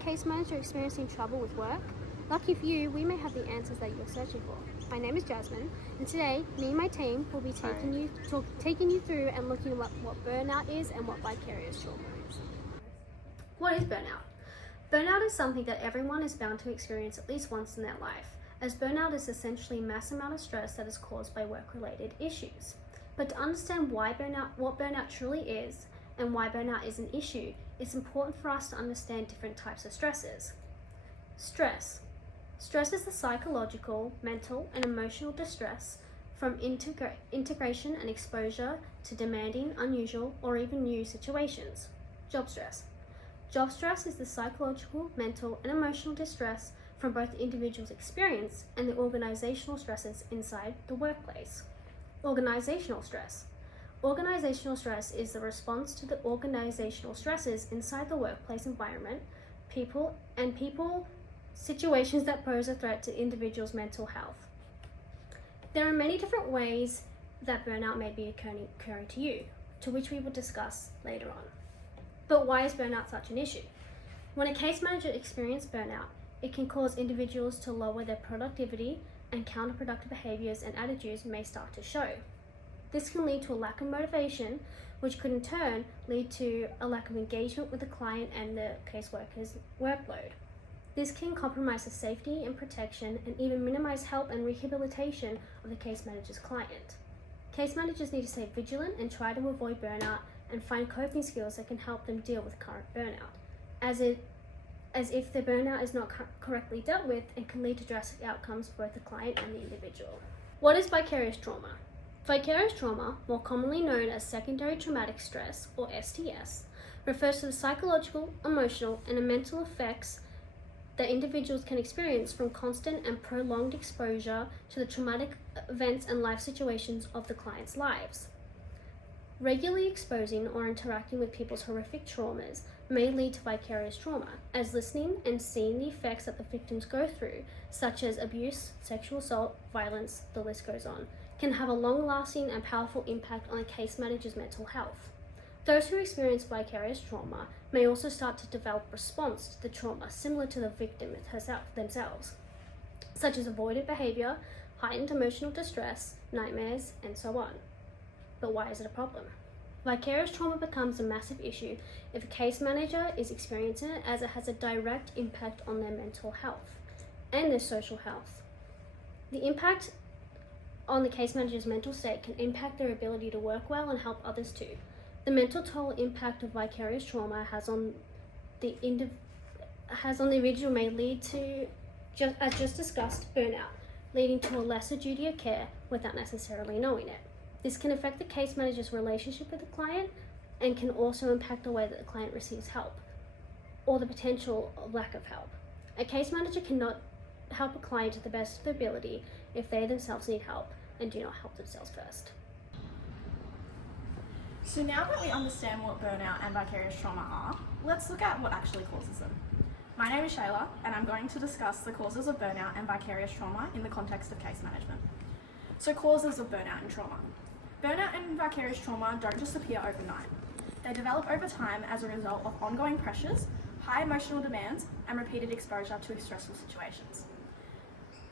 case manager experiencing trouble with work? Lucky for you, we may have the answers that you're searching for. My name is Jasmine, and today, me and my team will be taking you through and looking at what burnout is and what vicarious trauma is. What is burnout? Burnout is something that everyone is bound to experience at least once in their life, as burnout is essentially a mass amount of stress that is caused by work-related issues. But to understand what burnout truly is, and why burnout is an issue, it's important for us to understand different types of stresses. Stress. Stress is the psychological, mental, and emotional distress from integration and exposure to demanding, unusual, or even new situations. Job stress. Job stress is the psychological, mental, and emotional distress from both the individual's experience and the organizational stresses inside the workplace. Organizational stress. Organizational stress is the response to the organizational stresses inside the workplace environment, people, situations that pose a threat to individuals' mental health. There are many different ways that burnout may be occurring to you, to which we will discuss later on. But why is burnout such an issue? When a case manager experiences burnout, it can cause individuals to lower their productivity, and counterproductive behaviors and attitudes may start to show. This can lead to a lack of motivation, which could in turn lead to a lack of engagement with the client and the caseworker's workload. This can compromise the safety and protection and even minimize help and rehabilitation of the case manager's client. Case managers need to stay vigilant and try to avoid burnout and find coping skills that can help them deal with current burnout, as if the burnout is not correctly dealt with and can lead to drastic outcomes for both the client and the individual. What is vicarious trauma? Vicarious trauma, more commonly known as secondary traumatic stress, or STS, refers to the psychological, emotional, and mental effects that individuals can experience from constant and prolonged exposure to the traumatic events and life situations of the client's lives. Regularly exposing or interacting with people's horrific traumas may lead to vicarious trauma, as listening and seeing the effects that the victims go through, such as abuse, sexual assault, violence, the list goes on, can have a long-lasting and powerful impact on a case manager's mental health. Those who experience vicarious trauma may also start to develop response to the trauma similar to the victim themselves, such as avoidant behavior, heightened emotional distress, nightmares, and so on. But why is it a problem? Vicarious trauma becomes a massive issue if a case manager is experiencing it, as it has a direct impact on their mental health and their social health. The impact on the case manager's mental state can impact their ability to work well and help others too. The mental toll impact of vicarious trauma has on the individual may lead to, as just discussed, burnout, leading to a lesser duty of care without necessarily knowing it. This can affect the case manager's relationship with the client and can also impact the way that the client receives help or the potential lack of help. A case manager cannot help a client to the best of their ability if they themselves need help and do not help themselves first. So now that we understand what burnout and vicarious trauma are, let's look at what actually causes them. My name is Shayla, and I'm going to discuss the causes of burnout and vicarious trauma in the context of case management. So causes of burnout and trauma. Burnout and vicarious trauma don't just appear overnight. They develop over time as a result of ongoing pressures, high emotional demands, and repeated exposure to stressful situations.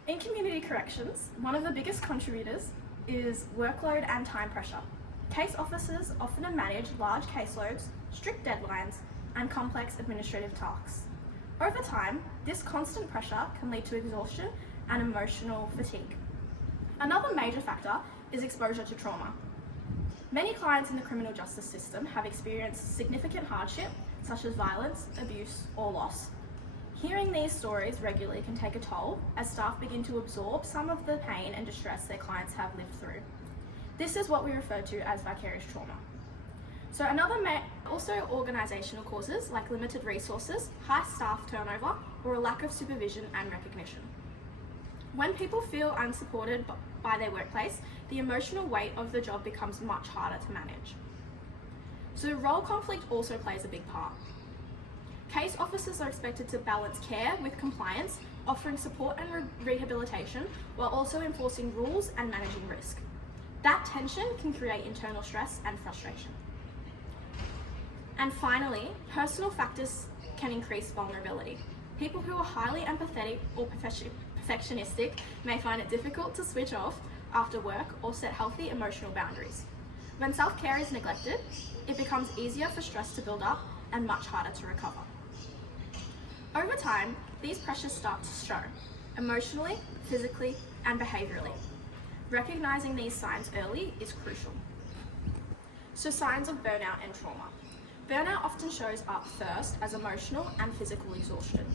In community corrections, one of the biggest contributors is workload and time pressure. Case officers often manage large caseloads, strict deadlines, and complex administrative tasks. Over time, this constant pressure can lead to exhaustion and emotional fatigue. Another major factor is exposure to trauma. Many clients in the criminal justice system have experienced significant hardship, such as violence, abuse, or loss. Hearing these stories regularly can take a toll as staff begin to absorb some of the pain and distress their clients have lived through. This is what we refer to as vicarious trauma. So also organisational causes like limited resources, high staff turnover, or a lack of supervision and recognition. When people feel unsupported by their workplace, the emotional weight of the job becomes much harder to manage. So role conflict also plays a big part. Case officers are expected to balance care with compliance, offering support and rehabilitation, while also enforcing rules and managing risk. That tension can create internal stress and frustration. And finally, personal factors can increase vulnerability. People who are highly empathetic or perfectionistic may find it difficult to switch off after work or set healthy emotional boundaries. When self-care is neglected, it becomes easier for stress to build up and much harder to recover. Over time, these pressures start to show, emotionally, physically, and behaviourally. Recognising these signs early is crucial. So, signs of burnout and trauma. Burnout often shows up first as emotional and physical exhaustion.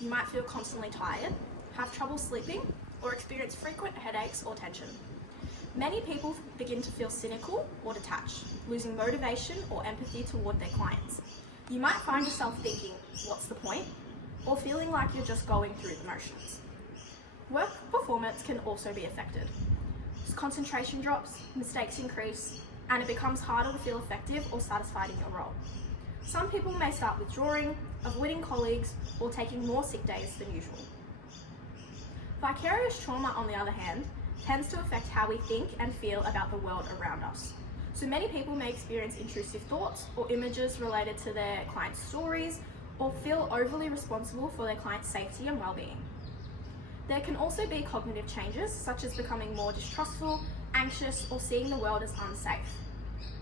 You might feel constantly tired, have trouble sleeping, or experience frequent headaches or tension. Many people begin to feel cynical or detached, losing motivation or empathy toward their clients. You might find yourself thinking, what's the point? Or feeling like you're just going through the motions. Work performance can also be affected. Concentration drops, mistakes increase, and it becomes harder to feel effective or satisfied in your role. Some people may start withdrawing, avoiding colleagues, or taking more sick days than usual. Vicarious trauma, on the other hand, tends to affect how we think and feel about the world around us. So many people may experience intrusive thoughts or images related to their clients' stories, or feel overly responsible for their clients' safety and well-being. There can also be cognitive changes, such as becoming more distrustful, anxious, or seeing the world as unsafe.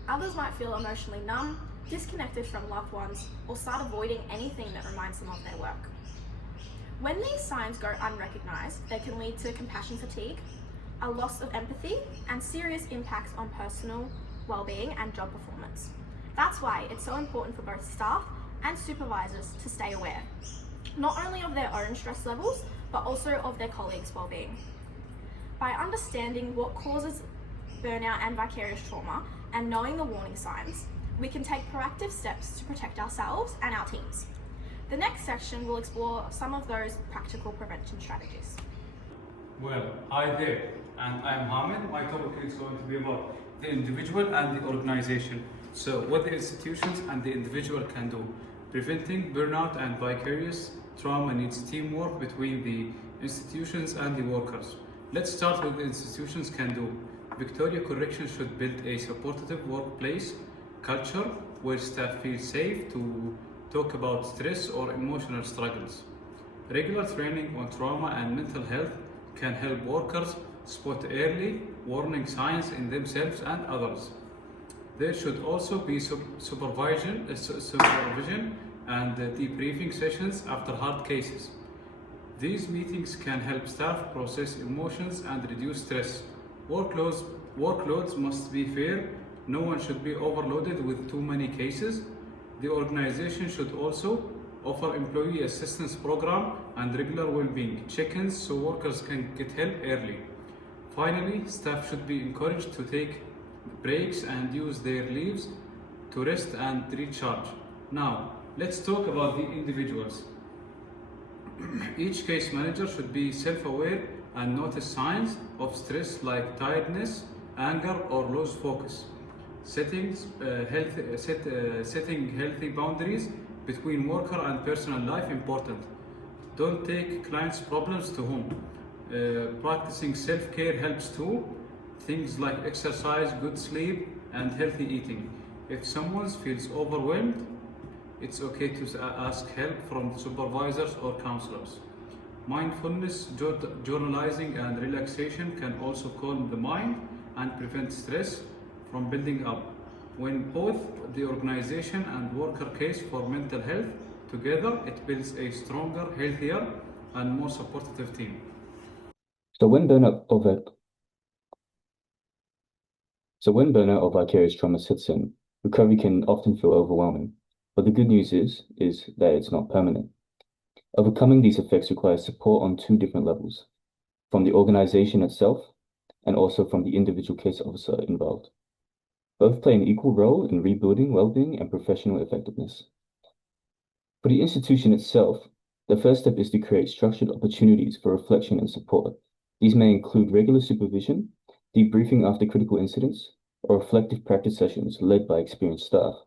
Others might feel emotionally numb, disconnected from loved ones, or start avoiding anything that reminds them of their work. When these signs go unrecognised, they can lead to compassion fatigue, a loss of empathy, and serious impacts on personal well-being and job performance. That's why it's so important for both staff and supervisors to stay aware, not only of their own stress levels, but also of their colleagues' well-being. By understanding what causes burnout and vicarious trauma and knowing the warning signs, we can take proactive steps to protect ourselves and our teams. The next section will explore some of those practical prevention strategies. Well, hi there, and I'm Hamid. My topic is going to be about the individual and the organization. So, what the institutions and the individual can do. Preventing burnout and vicarious trauma needs teamwork between the institutions and the workers. Let's start with the institutions can do. Victoria Correction should build a supportive workplace culture where staff feel safe to talk about stress or emotional struggles. Regular training on trauma and mental health can help workers spot early warning signs in themselves and others. There should also be supervision and debriefing sessions after hard cases. These meetings can help staff process emotions and reduce stress. Workloads must be fair. No one should be overloaded with too many cases. The organization should also offer employee assistance program and regular well-being check-ins so workers can get help early. Finally, staff should be encouraged to take breaks and use their leaves to rest and recharge. Now, let's talk about the individuals. Each case manager should be self-aware and notice signs of stress like tiredness, anger, or lost focus. Setting healthy boundaries between worker and personal life important. Don't take clients' problems to home. Practicing self-care helps too. Things like exercise, good sleep, and healthy eating. If someone feels overwhelmed, it's okay to ask help from supervisors or counselors. Mindfulness, journalizing, and relaxation can also calm the mind and prevent stress from building up. When both the organization and worker case for mental health together, it builds a stronger, healthier, and more supportive team. So when burnout or vicarious trauma sets in, recovery can often feel overwhelming. But the good news is that it's not permanent. Overcoming these effects requires support on two different levels, from the organization itself and also from the individual case officer involved. Both play an equal role in rebuilding well-being and professional effectiveness. For the institution itself, the first step is to create structured opportunities for reflection and support. These may include regular supervision, debriefing after critical incidents, or reflective practice sessions led by experienced staff.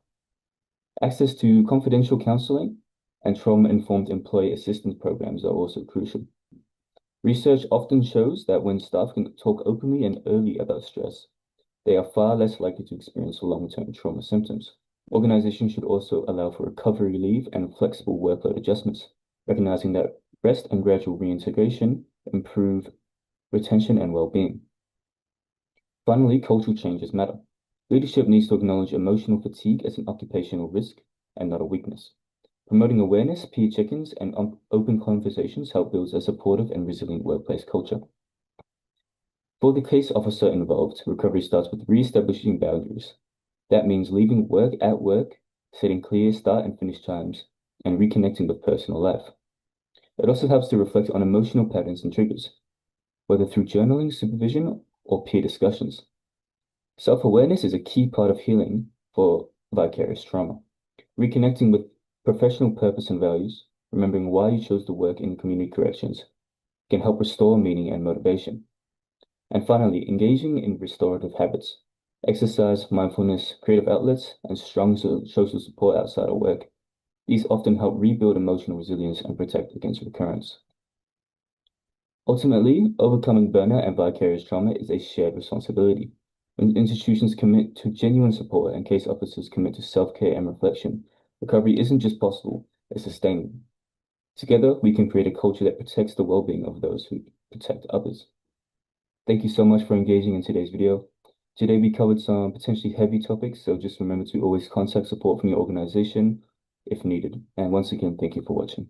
Access to confidential counseling and trauma-informed employee assistance programs are also crucial. Research often shows that when staff can talk openly and early about stress, they are far less likely to experience long-term trauma symptoms. Organizations should also allow for recovery leave and flexible workload adjustments, recognizing that rest and gradual reintegration improve retention and well-being. Finally, cultural changes matter. Leadership needs to acknowledge emotional fatigue as an occupational risk and not a weakness. Promoting awareness, peer check-ins, and open conversations help build a supportive and resilient workplace culture. For the case officer involved, recovery starts with re-establishing boundaries. That means leaving work at work, setting clear start and finish times, and reconnecting with personal life. It also helps to reflect on emotional patterns and triggers, whether through journaling, supervision, or peer discussions. Self-awareness is a key part of healing for vicarious trauma. Reconnecting with professional purpose and values, remembering why you chose to work in community corrections, can help restore meaning and motivation. And finally, engaging in restorative habits. Exercise, mindfulness, creative outlets, and strong social support outside of work. These often help rebuild emotional resilience and protect against recurrence. Ultimately, overcoming burnout and vicarious trauma is a shared responsibility. When institutions commit to genuine support and case officers commit to self-care and reflection, recovery isn't just possible, it's sustainable. Together, we can create a culture that protects the well-being of those who protect others. Thank you so much for engaging in today's video. Today we covered some potentially heavy topics, so just remember to always contact support from your organization if needed. And once again, thank you for watching.